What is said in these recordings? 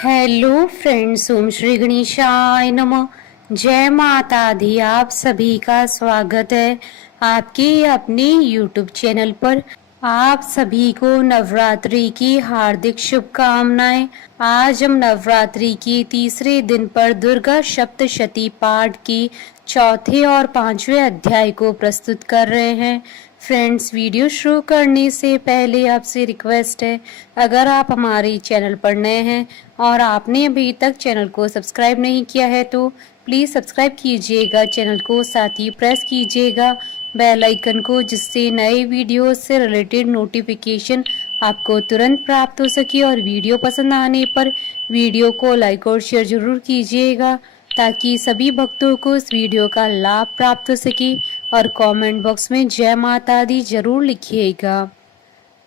Hello friends, ओम श्री गणेशाय नमः। जय माता दी। आप सभी का स्वागत है आपके अपने यूट्यूब चैनल पर। आप सभी को नवरात्रि की हार्दिक शुभकामनाएं। आज हम नवरात्रि के तीसरे दिन पर दुर्गा सप्तशती पाठ की चौथे और पांचवें अध्याय को प्रस्तुत कर रहे हैं। फ्रेंड्स, वीडियो शुरू करने से पहले आपसे रिक्वेस्ट है, अगर आप हमारे चैनल पर नए हैं और आपने अभी तक चैनल को सब्सक्राइब नहीं किया है तो प्लीज़ सब्सक्राइब कीजिएगा चैनल को, साथ ही प्रेस कीजिएगा बेल आइकन को, जिससे नए वीडियो से रिलेटेड नोटिफिकेशन आपको तुरंत प्राप्त हो सके। और वीडियो पसंद आने पर वीडियो को लाइक और शेयर जरूर कीजिएगा, ताकि सभी भक्तों को इस वीडियो का लाभ प्राप्त हो सके। और कमेंट बॉक्स में जय माता दी जरूर लिखिएगा।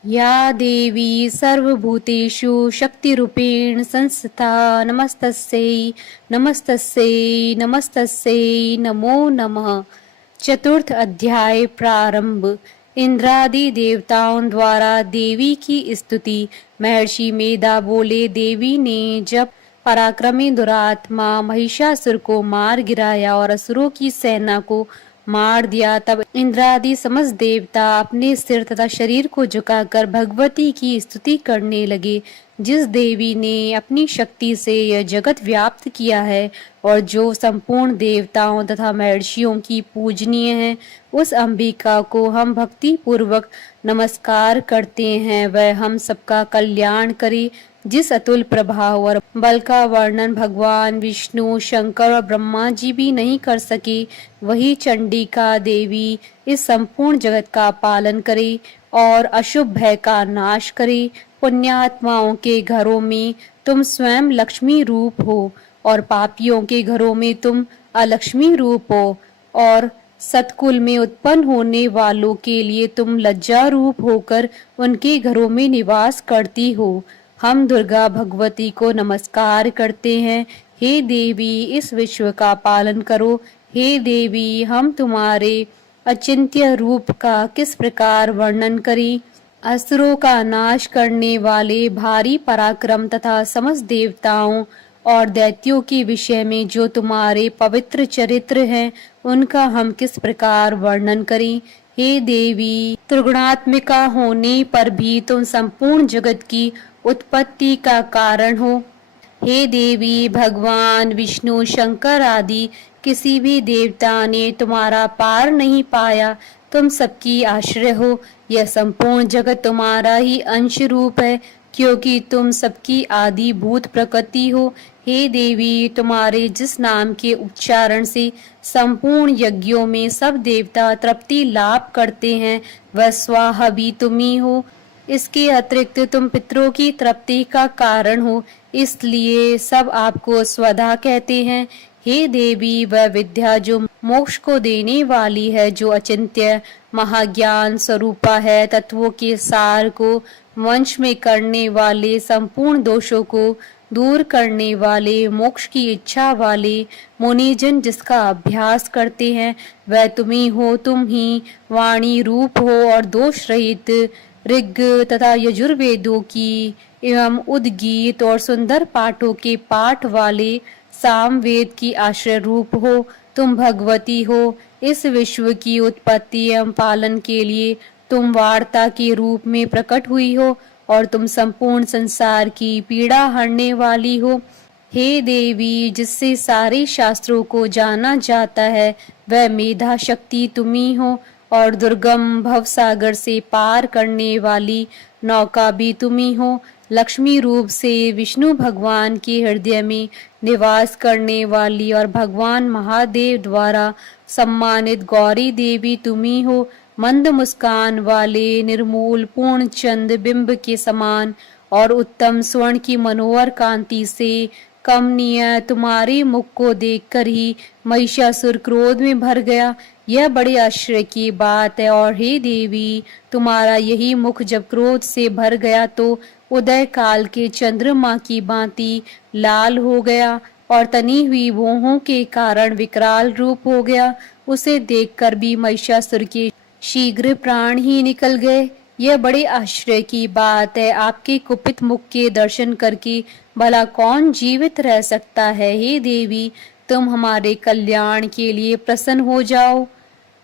या देवी सर्वभूतेषु शक्तिरूपेण संस्थिता नमस्तस्यै नमस्तस्यै नमस्तस्यै नमो नमः। चतुर्थ अध्याय प्रारंभ। इंद्रादि देवताओं द्वारा देवी की स्तुति। महर्षि मेधा बोले, देवी ने जब पराक्रमी दुरात्मा महिषासुर को मार गिराया और असुरों की सेना को मार दिया, तब इंद्रादि समस्त देवता अपने सिर तथा शरीर को झुकाकर भगवती की स्तुति करने लगे। जिस देवी ने अपनी शक्ति से यह जगत व्याप्त किया है और जो संपूर्ण देवताओं तथा महर्षियों की पूजनीय है, उस अंबिका को हम भक्ति पूर्वक नमस्कार करते हैं। वह हम सबका कल्याण करे। जिस अतुल प्रभाव और बल का वर्णन भगवान विष्णु, शंकर और ब्रह्मा जी भी नहीं कर सके, वही चंडिका देवी इस संपूर्ण जगत का पालन करे और अशुभ भय का नाश करे। पुण्यात्माओं के घरों में तुम स्वयं लक्ष्मी रूप हो और पापियों के घरों में तुम अलक्ष्मी रूप हो, और सतकुल में उत्पन्न होने वालों के लिए तुम लज्जा रूप होकर उनके घरों में निवास करती हो। हम दुर्गा भगवती को नमस्कार करते हैं। हे देवी, इस विश्व का पालन करो। हे देवी, हम तुम्हारे अचिंत्य रूप का किस प्रकार वर्णन करें। असुरों का नाश करने वाले भारी पराक्रम तथा समस्त देवताओं और दैत्यों के विषय में जो तुम्हारे पवित्र चरित्र हैं, उनका हम किस प्रकार वर्णन करें। हे देवी, त्रिगुणात्मिका होने पर भी तुम संपूर्ण जगत की उत्पत्ति का कारण हो। हे देवी, भगवान विष्णु, शंकर आदि किसी भी देवता ने तुम्हारा पार नहीं पाया। तुम सबकी आश्रय हो। यह संपूर्ण जगत तुम्हारा ही अंश रूप है, क्योंकि तुम सबकी आदि भूत प्रकृति हो। हे देवी, तुम्हारे जिस नाम के उच्चारण से संपूर्ण यज्ञों में सब देवता तृप्ति लाभ करते हैं, वह स्वाहा भी तुम्ही हो। इसके अतिरिक्त तुम पितरों की तृप्ति का कारण हो, इसलिए सब आपको स्वधा कहते हैं। हे देवी, वह विद्या जो मोक्ष को देने वाली है, जो अचिंत्य महाज्ञान स्वरूपा है, तत्वों के सार को वंश में करने वाले, संपूर्ण दोषों को दूर करने वाले, मोक्ष की इच्छा वाले मुनिजन जिसका अभ्यास करते हैं, वह तुम्ही हो। तुम ही वाणी रूप हो और दोष रहित ऋग तथा यजुर्वेदों की एवं उद्गीत और सुंदर पाठों के पाठ वाले सामवेद की आश्रय रूप हो। तुम भगवती हो। इस विश्व की उत्पत्ति एवं पालन के लिए तुम वार्ता के रूप में प्रकट हुई हो और तुम संपूर्ण संसार की पीड़ा हरने वाली हो। हे देवी, जिससे सारे शास्त्रों को जाना जाता है, वह मेधा शक्ति तुम्ही हो और दुर्गम भवसागर से पार करने वाली नौका भी तुम्ही हो। लक्ष्मी रूप से विष्णु भगवान के हृदय में निवास करने वाली और भगवान महादेव द्वारा सम्मानित गौरी देवी तुम्ही हो। मंद मुस्कान वाले निर्मूल पूर्ण चंद बिंब के समान और उत्तम स्वर्ण की मनोहर कांति से कमनीय तुम्हारे मुख को देखकर ही महिषासुर क्रोध में भर गया। यह बड़े आश्चर्य की बात है। और हे देवी, तुम्हारा यही मुख जब क्रोध से भर गया तो उदय काल के चंद्रमा की भांति लाल हो गया और तनी हुई भौहों के कारण विकराल रूप हो गया। उसे देखकर भी महिषासुर के शीघ्र प्राण ही निकल गए। यह बड़े आश्चर्य की बात है। आपके कुपित मुख के दर्शन करके भला कौन जीवित रह सकता है। हे देवी, तुम हमारे कल्याण के लिए प्रसन्न हो जाओ।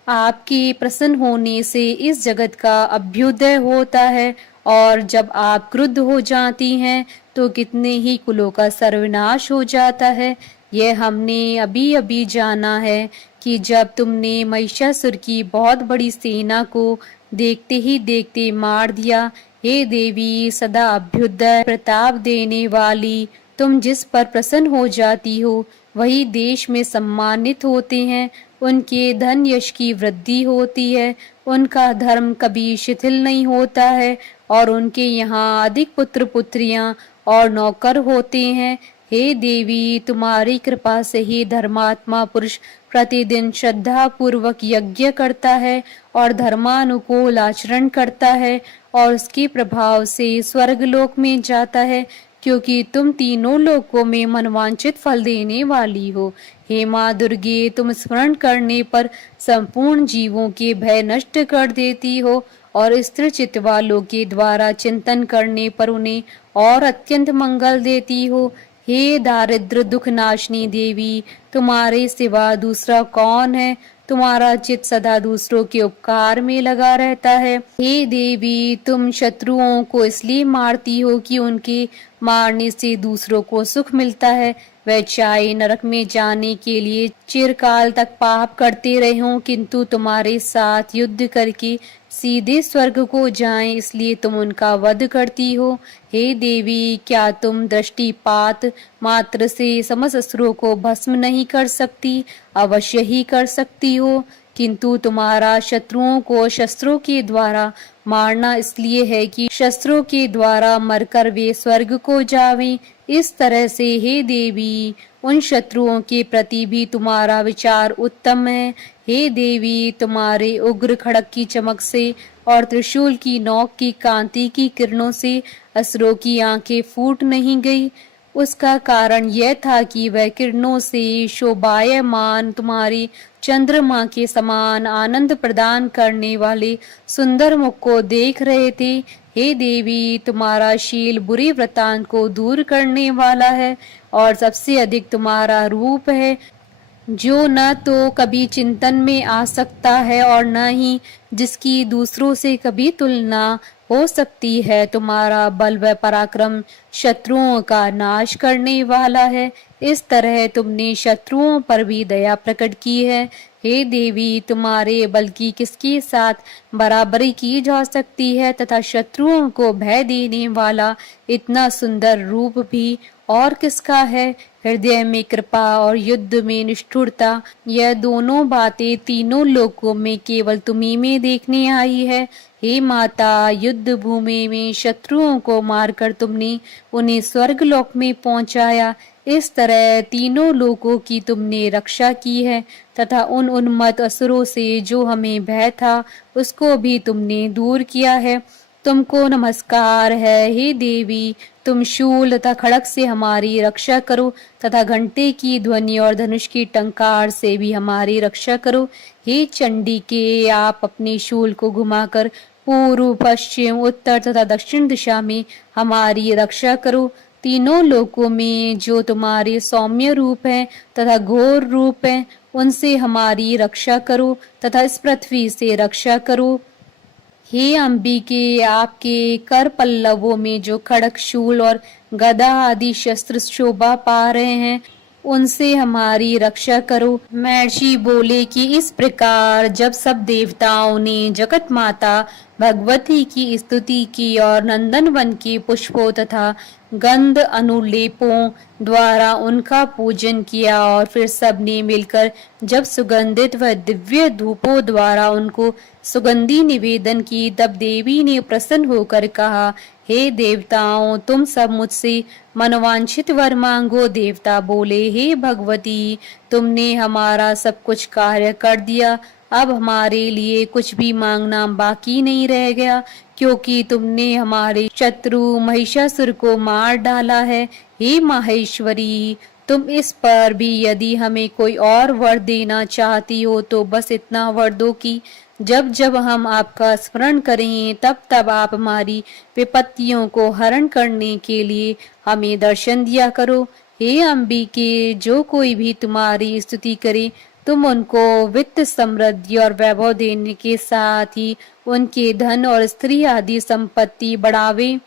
आपके प्रसन्न होने से इस जगत का अभ्युदय होता है, और जब आप क्रुद्ध हो जाती हैं तो कितने ही कुलों का सर्वनाश हो जाता है। यह हमने अभी अभी जाना है कि जब तुमने महिषासुर की बहुत बड़ी सेना को देखते ही देखते मार दिया। हे देवी, सदा अभ्युदय प्रताप देने वाली, तुम जिस पर प्रसन्न हो जाती हो वही देश में सम्मानित होते हैं। उनके धन यश की वृद्धि होती है, उनका धर्म कभी शिथिल नहीं होता है, और उनके यहाँ अधिक पुत्र पुत्रियां और नौकर होते हैं। हे देवी, तुम्हारी कृपा से ही धर्मात्मा पुरुष प्रतिदिन श्रद्धा पूर्वक यज्ञ करता है और धर्मानुकूल आचरण करता है, और उसके प्रभाव से स्वर्गलोक में जाता है, क्योंकि तुम तीनों लोकों में मनवांचित फल देने वाली हो। हे माँ दुर्गे, तुम स्मरण करने पर संपूर्ण जीवों के भय नष्ट कर देती हो, और स्थिर चित्त वालों के द्वारा चिंतन करने पर उन्हें और अत्यंत मंगल देती हो। हे दारिद्र दुख नाशनी देवी, तुम्हारे सिवा दूसरा कौन है। तुम्हारा चित्त सदा दूसरों के उपकार में लगा रहता है। हे देवी, तुम शत्रुओं को इसलिए मारती हो कि उनके मारने से दूसरों को सुख मिलता है। वह चाहे नरक में जाने के लिए चिरकाल तक पाप करते रहे हों, किंतु तुम्हारे साथ युद्ध करके सीधे स्वर्ग को जाएं, इसलिए तुम उनका वध करती हो। हे देवी, क्या तुम दृष्टिपात मात्र से समस्त असुरों को भस्म नहीं कर सकती? अवश्य ही कर सकती हो, किंतु तुम्हारा शत्रुओं को शस्त्रों के द्वारा मारना इसलिए है कि शस्त्रों के द्वारा मरकर वे स्वर्ग को जावें। इस तरह से हे देवी, उन शत्रुओं के प्रति भी तुम्हारा विचार उत्तम है। हे देवी, तुम्हारे उग्र खड़ग की चमक से और त्रिशूल की नोक की कांति की किरणों से असुरों की आंखें फूट नहीं गई। उसका कारण यह था कि वह किरणों से शोभायमान तुम्हारी चंद्रमा के समान आनंद प्रदान करने वाले सुंदर मुख को देख रहे थे। हे देवी, तुम्हारा शील बुरे वृतांत को दूर करने वाला है, और सबसे अधिक तुम्हारा रूप है जो न तो कभी चिंतन में आ सकता है और न ही जिसकी दूसरों से कभी तुलना हो सकती है। तुम्हारा बल व पराक्रम शत्रुओं का नाश करने वाला है। इस तरह तुमने शत्रुओं पर भी दया प्रकट की है। हे देवी, तुम्हारे बल की किसके साथ बराबरी की जा सकती है, तथा शत्रुओं को भय देने वाला इतना सुंदर रूप भी और किसका है। हृदय में कृपा और युद्ध में निष्ठुरता, यह दोनों बातें तीनों लोकों में केवल तुम्ही में देखने आई है। हे माता, युद्ध भूमि में शत्रुओं को मारकर तुमने उन्हें स्वर्ग लोक में पहुंचाया। इस तरह तीनों लोकों की तुमने रक्षा की है, तथा उन उन्मत्त असुरों से जो हमें भय था उसको भी तुमने दूर किया है। तुमको नमस्कार है। हे देवी, तुम शूल तथा खड़ग से हमारी रक्षा करो, तथा घंटे की ध्वनि और धनुष की टंकार से भी हमारी रक्षा करो। हे चंडी के, आप अपने शूल को घुमाकर पूर्व पश्चिम उत्तर तथा दक्षिण दिशा में हमारी रक्षा करो। तीनों लोकों में जो तुम्हारे सौम्य रूप हैं तथा घोर रूप हैं, उनसे हमारी रक्षा करो, तथा इस पृथ्वी से रक्षा करो। हे अंबिके, आपके कर पल्लवों में जो खड़ग शूल और गदा आदि शस्त्र शोभा पा रहे हैं, उनसे हमारी रक्षा करो। महर्षि बोले कि इस प्रकार जब सब देवताओं ने जगत माता भगवती की स्तुति की और नंदन वन के पुष्पों तथा गंध अनुलेपों द्वारा उनका पूजन किया, और फिर सबने मिलकर जब सुगंधित व दिव्य धूपों द्वारा उनको सुगंधि निवेदन की, तब देवी ने प्रसन्न होकर कहा, हे देवताओं, तुम सब मुझसे मनवांछित वर मांगो। देवता बोले, हे भगवती, तुमने हमारा सब कुछ कार्य कर दिया, अब हमारे लिए कुछ भी मांगना बाकी नहीं रह गया, क्योंकि तुमने हमारे शत्रु महिषासुर को मार डाला है। हे माहेश्वरी, तुम इस पर भी यदि हमें कोई और वर देना चाहती हो तो बस इतना वर दो कि जब जब हम आपका स्मरण करें तब तब आप हमारी विपत्तियों को हरण करने के लिए हमें दर्शन दिया करो। हे अंबिके, जो कोई भी तुम्हारी स्तुति करे तुम उनको वित्त समृद्धि और वैभव देने के साथ ही उनके धन और स्त्री आदि संपत्ति बढ़ावे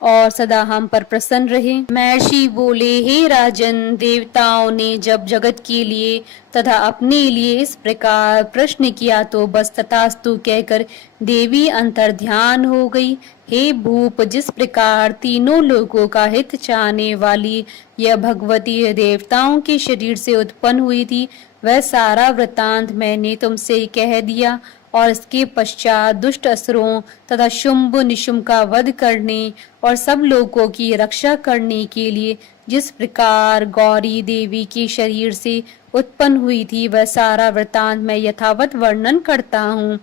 और सदा हम पर प्रसन्न रहे। महर्षि बोले, हे राजन, देवताओं ने जब जगत के लिए तथा अपने लिए इस प्रकार प्रश्न किया तो बस तथास्तु कहकर देवी अंतर्ध्यान हो गई। हे भूप, जिस प्रकार तीनों लोगों का हित चाहने वाली यह भगवती देवताओं के शरीर से उत्पन्न हुई थी, वह सारा वृतांत मैंने तुमसे कह दिया। और इसके पश्चात दुष्ट असुरों तथा शुंभ निशुंभ का वध करने और सब लोगों की रक्षा करने के लिए जिस प्रकार गौरी देवी के शरीर से उत्पन्न हुई थी, वह सारा वृतांत मैं यथावत वर्णन करता हूँ।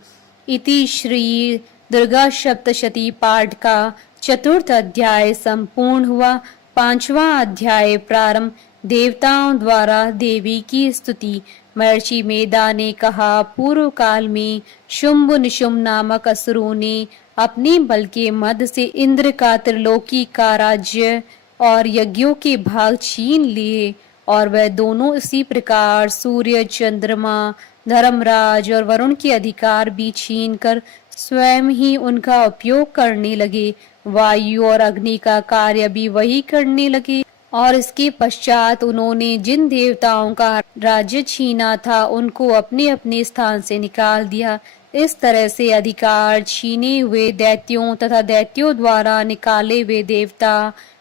इति श्री दुर्गा सप्तशती पाठ का चतुर्थ अध्याय संपूर्ण हुआ। पांचवा अध्याय प्रारंभ। देवताओं द्वारा देवी की स्तुति। महर्षि मेधा ने कहा, पूर्व काल में शुंभ निशुंभ नामक असुरों ने अपने बल के मद से इंद्र का त्रिलोकी का राज्य और यज्ञों के भाग छीन लिए, और वह दोनों इसी प्रकार सूर्य, चंद्रमा, धर्मराज और वरुण के अधिकार भी छीन कर स्वयं ही उनका उपयोग करने लगे। वायु और अग्नि का कार्य भी वही करने लगे, और इसके पश्चात उन्होंने जिन देवताओं का राज्य छीना था उनको अपने अपने स्थान से निकाल दिया। इस तरह से अधिकार छीने हुए दैत्यों तथा दैत्यों द्वारा निकाले हुए देवता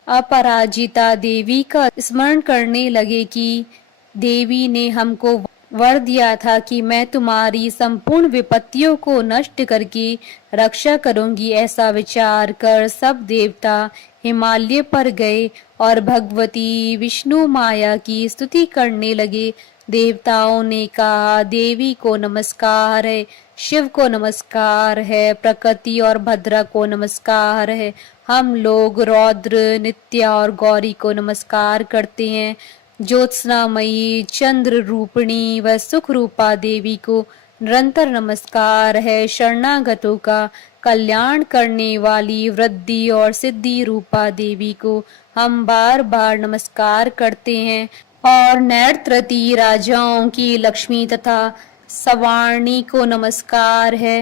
अपराजिता देवी का स्मरण करने लगे कि देवी ने हमको वर दिया था कि मैं तुम्हारी संपूर्ण विपत्तियों को नष्ट करके रक्षा करूंगी। ऐसा विचार कर सब देवता हिमालय पर गए और भगवती विष्णु माया की स्तुति करने लगे। देवताओं ने कहा, देवी को नमस्कार है, शिव को नमस्कार है, प्रकृति और भद्रा को नमस्कार है। हम लोग रौद्र, नित्या और गौरी को नमस्कार करते हैं। ज्योत्सनामयी, चंद्र रूपिणी व सुख रूपा देवी को निरंतर नमस्कार है। शरणागतों का कल्याण करने वाली वृद्धि और सिद्धि रूपा देवी को हम बार बार नमस्कार करते हैं। और नैत्रती राजाओं की लक्ष्मी तथा सवाणी को नमस्कार है।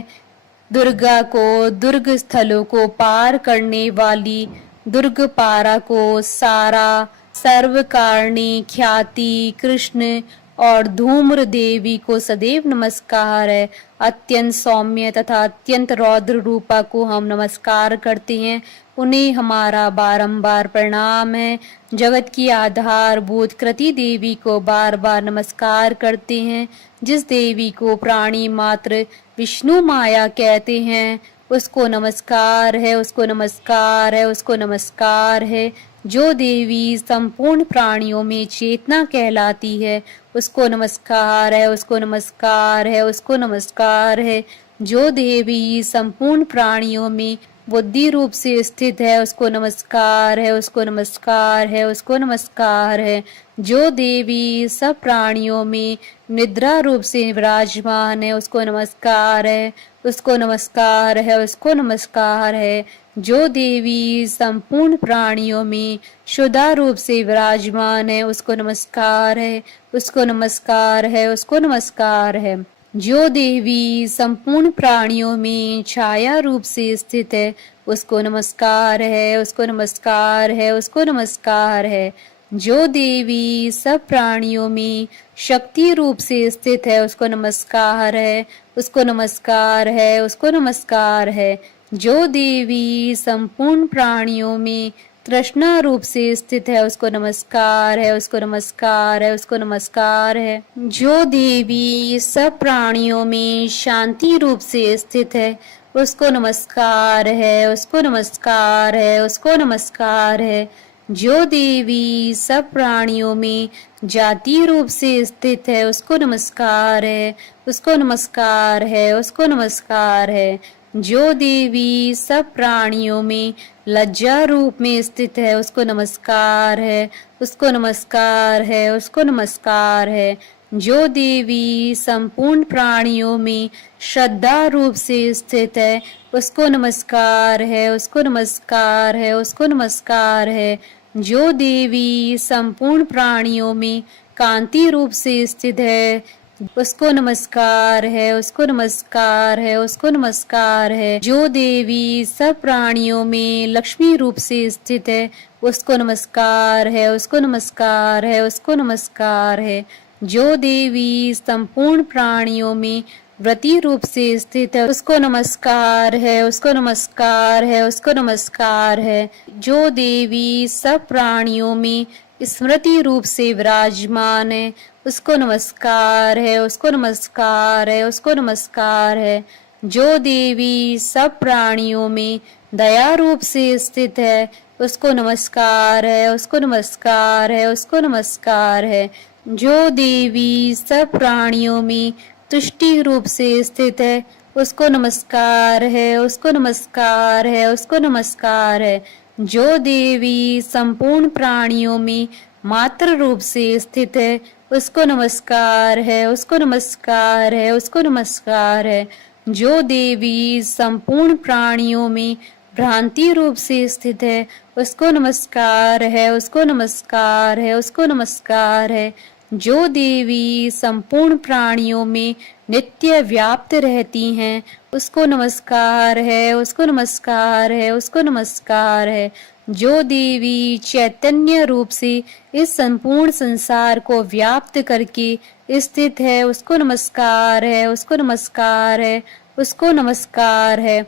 दुर्गा को दुर्ग स्थलों को पार करने वाली दुर्गपारा को सारा, सर्वकारिणी ख्याति कृष्ण और धूम्र देवी को सदैव नमस्कार है। अत्यंत सौम्य तथा अत्यंत रौद्र रूपा को हम नमस्कार करते हैं, उन्हें हमारा बारंबार प्रणाम है। जगत की आधारभूत कृति देवी को बार बार नमस्कार करते हैं। जिस देवी को प्राणी मात्र विष्णु माया कहते हैं उसको नमस्कार है, उसको नमस्कार है, उसको नमस्कार है। जो देवी संपूर्ण प्राणियों में चेतना कहलाती है उसको नमस्कार है, उसको नमस्कार है, उसको नमस्कार है। जो देवी संपूर्ण प्राणियों में बुद्धि रूप से स्थित है उसको नमस्कार है, उसको नमस्कार है, उसको नमस्कार है। जो देवी सब प्राणियों में निद्रा रूप से विराजमान है उसको नमस्कार है, उसको नमस्कार है, उसको नमस्कार है। जो देवी संपूर्ण प्राणियों में शुद्धा रूप से विराजमान है उसको नमस्कार है, उसको नमस्कार है, उसको नमस्कार है। जो देवी संपूर्ण प्राणियों में छाया रूप से स्थित है उसको नमस्कार है, उसको नमस्कार है, उसको नमस्कार है। जो देवी सब प्राणियों में शक्ति रूप से स्थित है उसको नमस्कार है, उसको नमस्कार है, उसको नमस्कार है। जो देवी संपूर्ण प्राणियों में तृष्णा रूप से स्थित है उसको नमस्कार है, उसको नमस्कार है, उसको नमस्कार है। जो देवी सब प्राणियों में शांति रूप से स्थित है उसको नमस्कार है, उसको नमस्कार है, उसको नमस्कार है। जो देवी सब प्राणियों में जाति रूप से स्थित है उसको नमस्कार है, उसको नमस्कार है, उसको नमस्कार है। जो देवी सब प्राणियों में लज्जा रूप में स्थित है उसको नमस्कार है, उसको नमस्कार है, उसको नमस्कार है। जो देवी संपूर्ण प्राणियों में श्रद्धा रूप से स्थित है, उसको नमस्कार है, उसको नमस्कार है, उसको नमस्कार है। जो देवी संपूर्ण प्राणियों में कांति रूप से स्थित है, उसको नमस्कार है, उसको नमस्कार है, उसको नमस्कार है। जो देवी सब प्राणियों में लक्ष्मी रूप से स्थित है, उसको नमस्कार है, उसको नमस्कार है, उसको नमस्कार है। जो देवी संपूर्ण प्राणियों में व्रती रूप से स्थित है, उसको नमस्कार है, उसको नमस्कार है, उसको नमस्कार है। जो देवी सब प्राणियों में स्मृति रूप से विराजमान है, उसको नमस्कार है, उसको नमस्कार है, उसको नमस्कार है। जो देवी सब प्राणियों में दया रूप से स्थित है, उसको नमस्कार है, उसको नमस्कार है, उसको नमस्कार है। जो देवी सब प्राणियों में तुष्टि रूप से स्थित है, उसको नमस्कार है, उसको नमस्कार है, उसको नमस्कार है। जो देवी संपूर्ण प्राणियों में मात्र रूप से स्थित है, उसको नमस्कार है, उसको नमस्कार है, उसको नमस्कार है। जो देवी संपूर्ण प्राणियों में भ्रांति रूप से स्थित है, उसको नमस्कार है, उसको नमस्कार है, उसको नमस्कार है। जो देवी संपूर्ण प्राणियों में नित्य व्याप्त रहती हैं, उसको नमस्कार है, उसको नमस्कार है, उसको नमस्कार है। जो देवी चैतन्य रूप से इस संपूर्ण संसार को व्याप्त करके स्थित है, उसको नमस्कार है, उसको नमस्कार है, उसको नमस्कार है।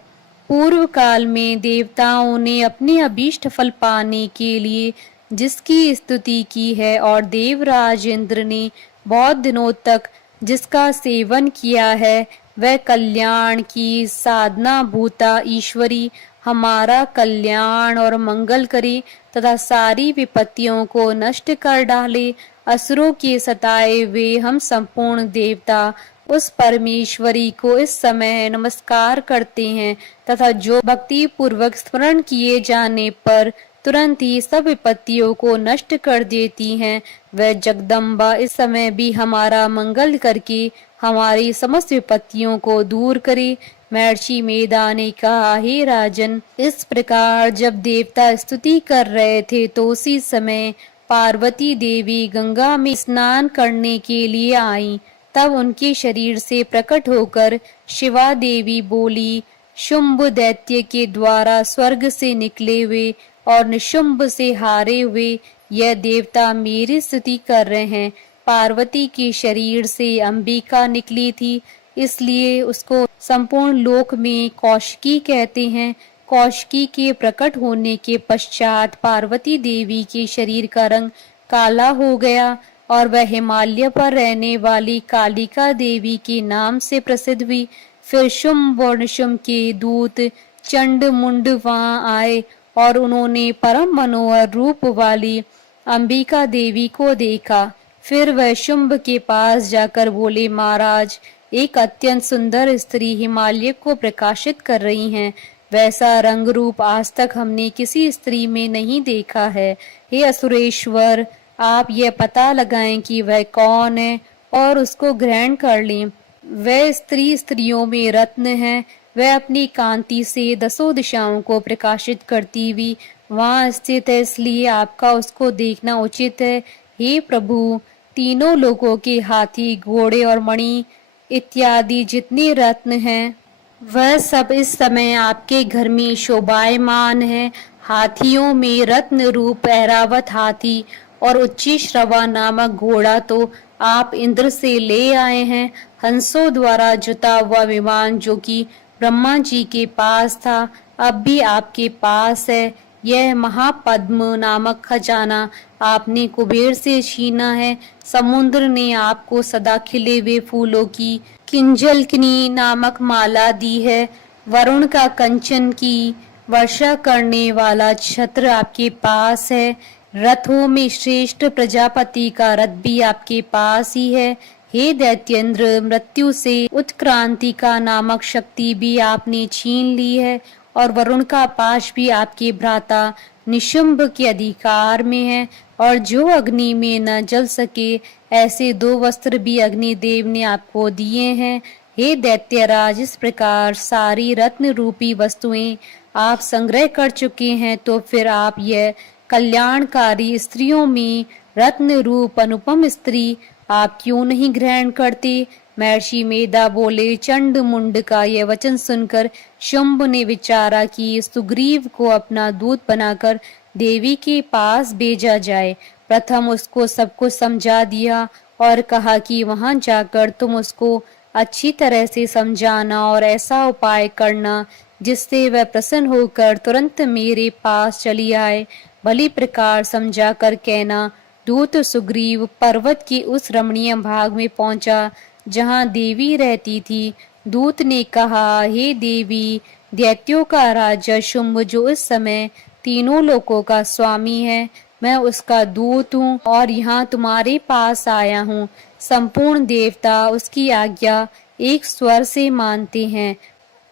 पूर्व काल में देवताओं ने अपने अभीष्ट फल पाने के लिए जिसकी स्तुति की है और देवराज इंद्र ने बहुत दिनों तक जिसका सेवन किया है, वह कल्याण की साधना भूता ईश्वरी हमारा कल्याण और मंगल करे तथा सारी विपत्तियों को नष्ट कर डाले। असुरों के सताए हुए हम संपूर्ण देवता उस परमेश्वरी को इस समय नमस्कार करते हैं तथा जो भक्ति पूर्वक स्मरण किए जाने पर तुरंत ही सब विपत्तियों को नष्ट कर देती हैं, वह जगदम्बा इस समय भी हमारा मंगल करके हमारी समस्त विपत्तियों को दूर करे। महर्षि मेधा ने कहा, हे राजन, इस प्रकार जब देवता स्तुति कर रहे थे तो उसी समय पार्वती देवी गंगा में स्नान करने के लिए आई। तब उनके शरीर से प्रकट होकर शिवा देवी बोली, शुंभ दैत्य के द्वारा स्वर्ग से निकले हुए और निशुंभ से हारे हुए यह देवता मेरी स्तुति कर रहे हैं। पार्वती के शरीर से अंबिका निकली थी, इसलिए उसको संपूर्ण लोक में कौशिकी कहते हैं। कौशिकी के प्रकट होने के पश्चात पार्वती देवी के शरीर का रंग काला हो गया और वह हिमालय पर रहने वाली कालिका देवी के नाम से प्रसिद्ध हुई। फिर शुंभ और निशुंभ के दूत चंड मुंड वहां आए और उन्होंने परम मनोहर रूप वाली अंबिका देवी को देखा। फिर वह शुंभ के पास जाकर बोले, महाराज, एक अत्यंत सुंदर स्त्री हिमालय को प्रकाशित कर रही हैं। वैसा रंग रूप आज तक हमने किसी स्त्री में नहीं देखा है। हे असुरेश्वर, आप यह पता लगाएं कि वह कौन है और उसको ग्रहण कर लें। वह स्त्री स्त्रियों में रत्न है। वह अपनी कांति से दसों दिशाओं को प्रकाशित करती हुई वहां स्थित है, इसलिए आपका उसको देखना उचित है। हे प्रभु, तीनों लोगों के हाथी, घोड़े और मणि इत्यादि जितने रत्न हैं, वह सब इस समय आपके घर में शोभायमान है। हाथियों में रत्न रूप ऐरावत हाथी और उच्ची श्रवा नामक घोड़ा तो आप इंद्र से ले आए हैं। हंसों द्वारा जुता हुआ विमान जो कि ब्रह्मा जी के पास था, अब भी आपके पास है। यह महापद्म नामक खजाना आपने कुबेर से छीना है। समुद्र ने आपको सदा खिले हुए फूलों की किंजलकनी नामक माला दी है। वरुण का कंचन की वर्षा करने वाला छत्र आपके पास है। रथों में श्रेष्ठ प्रजापति का रथ भी आपके पास ही है। हे दैत्येंद्र, मृत्यु से उत्क्रांति का नामक शक्ति भी आपने छीन ली है और वरुण का पाश भी आपके भ्राता निशुंभ के अधिकार में है। और जो अग्नि में न जल सके ऐसे 2 वस्त्र भी अग्निदेव ने आपको दिए हैं। हे दैत्यराज, इस प्रकार सारी रत्न रूपी वस्तुएं आप संग्रह कर चुके हैं, तो फिर आप यह कल्याणकारी स्त्रियों में रत्न रूप अनुपम स्त्री आप क्यों नहीं ग्रहण करते? महर्षि मेधा बोले। चंड मुंड का यह वचन सुनकर शुंभ ने विचारा कि सुग्रीव को अपना दूत बनाकर देवी के पास भेजा जाए। प्रथम उसको सब कुछ समझा दिया और कहा कि वहां जाकर तुम उसको अच्छी तरह से समझाना और ऐसा उपाय करना जिससे वह प्रसन्न होकर तुरंत मेरे पास चली आए। भली प्रकार समझा कर कहना। दूत सुग्रीव पर्वत के उस रमणीय भाग में पहुंचा जहां देवी रहती थी। दूत ने कहा, हे देवी, दैत्यों का राजा शुंभ जो इस समय तीनों लोकों का स्वामी है, मैं उसका दूत हूँ और यहाँ तुम्हारे पास आया हूँ। संपूर्ण देवता उसकी आज्ञा एक स्वर से मानते हैं।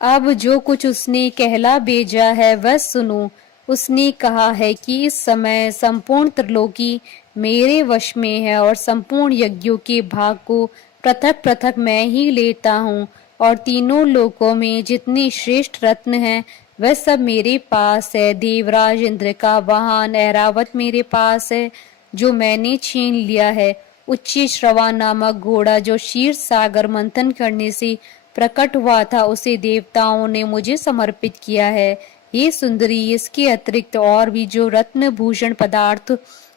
अब जो कुछ उसने कहला भेजा है वह सुनो। उसने कहा है कि इस समय संपूर्ण त्रिलोकी मेरे वश में है और संपूर्ण यज्ञों के भाग को पृथक पृथक मैं ही लेता हूँ और तीनों लोकों में जितने श्रेष्ठ रत्न हैं वह सब मेरे पास है। देवराज इंद्र का वाहन ऐरावत मेरे पास है जो मैंने छीन लिया है। उच्च श्रवा नामक घोड़ा जो क्षीर सागर मंथन करने से प्रकट हुआ था उसे देवताओं ने मुझे समर्पित किया है। ये सुंदरी, इसके अतिरिक्त और भी जो रत्न भूषण पदार्थ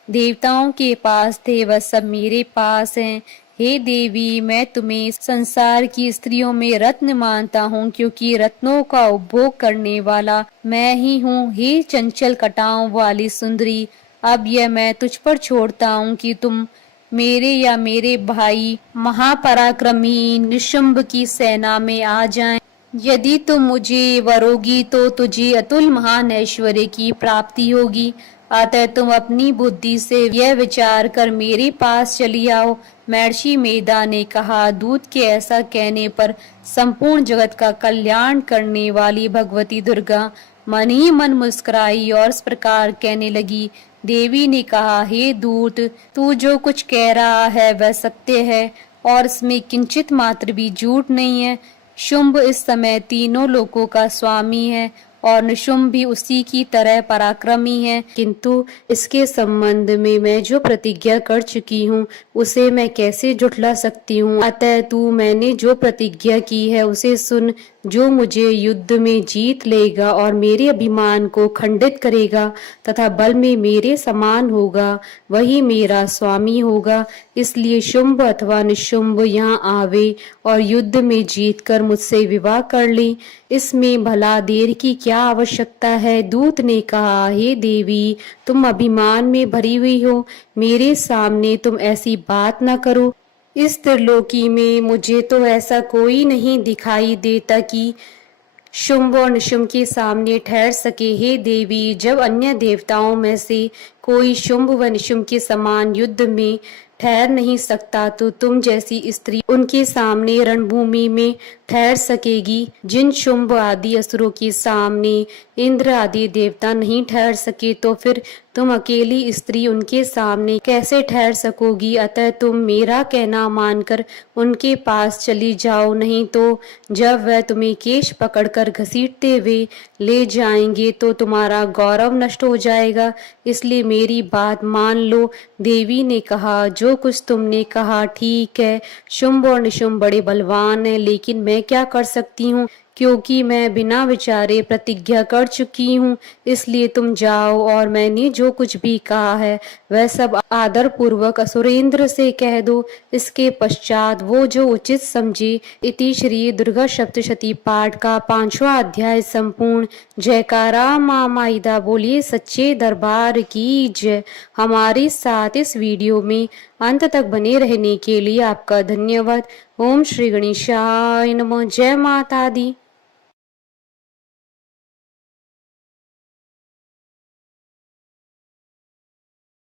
देवताओं के पास थे वह सब मेरे पास हैं। हे देवी, मैं तुम्हें संसार की स्त्रियों में रत्न मानता हूँ क्योंकि रत्नों का उपभोग करने वाला मैं ही हूँ। हे चंचल कटाओं वाली सुंदरी, अब यह मैं तुझ पर छोड़ता हूँ कि तुम मेरे या मेरे भाई महापराक्रमी निशुंभ की सेना में आ जाएं। यदि तुम मुझे वरोगी तो तुझे अतुल महान ऐश्वर्य की प्राप्ति होगी। अतः तुम अपनी बुद्धि से यह विचार कर मेरे पास चली आओ। महर्षि मेधा ने कहा। दूत के ऐसा कहने पर संपूर्ण जगत का कल्याण करने वाली भगवती दुर्गा मन ही मन मुस्कुराई और इस प्रकार कहने लगी। देवी ने कहा, हे दूत, तू जो कुछ कह रहा है वह सत्य है और इसमें किंचित मात्र भी झूठ नहीं है। शुंभ इस समय तीनों लोकों का स्वामी है और निशुंभ भी उसी की तरह पराक्रमी है, किंतु इसके संबंध में मैं जो प्रतिज्ञा कर चुकी हूँ उसे मैं कैसे झुठला सकती हूँ। अतः तू मैंने जो प्रतिज्ञा की है उसे सुन। जो मुझे युद्ध में जीत लेगा और मेरे अभिमान को खंडित करेगा तथा बल में मेरे समान होगा वही मेरा स्वामी होगा। इसलिए शुंभ अथवा निशुंभ यहाँ आवे और युद्ध में जीतकर मुझसे विवाह कर ले। इसमें भला देर की क्या आवश्यकता है? दूत ने कहा, हे देवी, तुम अभिमान में भरी हुई हो, मेरे सामने तुम ऐसी बात न करो। इस त्रिलोकी में मुझे तो ऐसा कोई नहीं दिखाई देता कि शुंभ और निशुंभ के सामने ठहर सके। हे देवी, जब अन्य देवताओं में से कोई शुंभ व निशुंभ के समान युद्ध में ठहर नहीं सकता तो तुम जैसी स्त्री उनके सामने रणभूमि में ठहर सकेगी। जिन शुंभ आदि असुरों के सामने इंद्र आदि देवता नहीं ठहर सके तो फिर तुम अकेली स्त्री उनके सामने कैसे ठहर सकोगी? अतः तुम मेरा कहना मानकर उनके पास चली जाओ, नहीं तो जब वह तुम्हें केश पकड़कर घसीटते हुए ले जाएंगे तो तुम्हारा गौरव नष्ट हो जाएगा। इसलिए मेरी बात मान लो। देवी ने कहा, जो कुछ तुमने कहा ठीक है। शुंभ और निशुंभ बड़े बलवान हैं, लेकिन मैं क्या कर सकती हूँ क्योंकि मैं बिना विचारे प्रतिज्ञा कर चुकी हूँ। इसलिए तुम जाओ और मैंने जो कुछ भी कहा है वह सब आदर पूर्वक असुरेंद्र से कह दो। इसके पश्चात वो जो उचित समझे। इति श्री दुर्गा सप्तशती पाठ का 5वां अध्याय संपूर्ण। जयकारा माँ माइदा बोलिए सच्चे दरबार की जय। हमारे साथ इस वीडियो में अंत तक बने रहने के लिए आपका धन्यवाद। ओम श्री गणेशाय नमः। जय माता दी।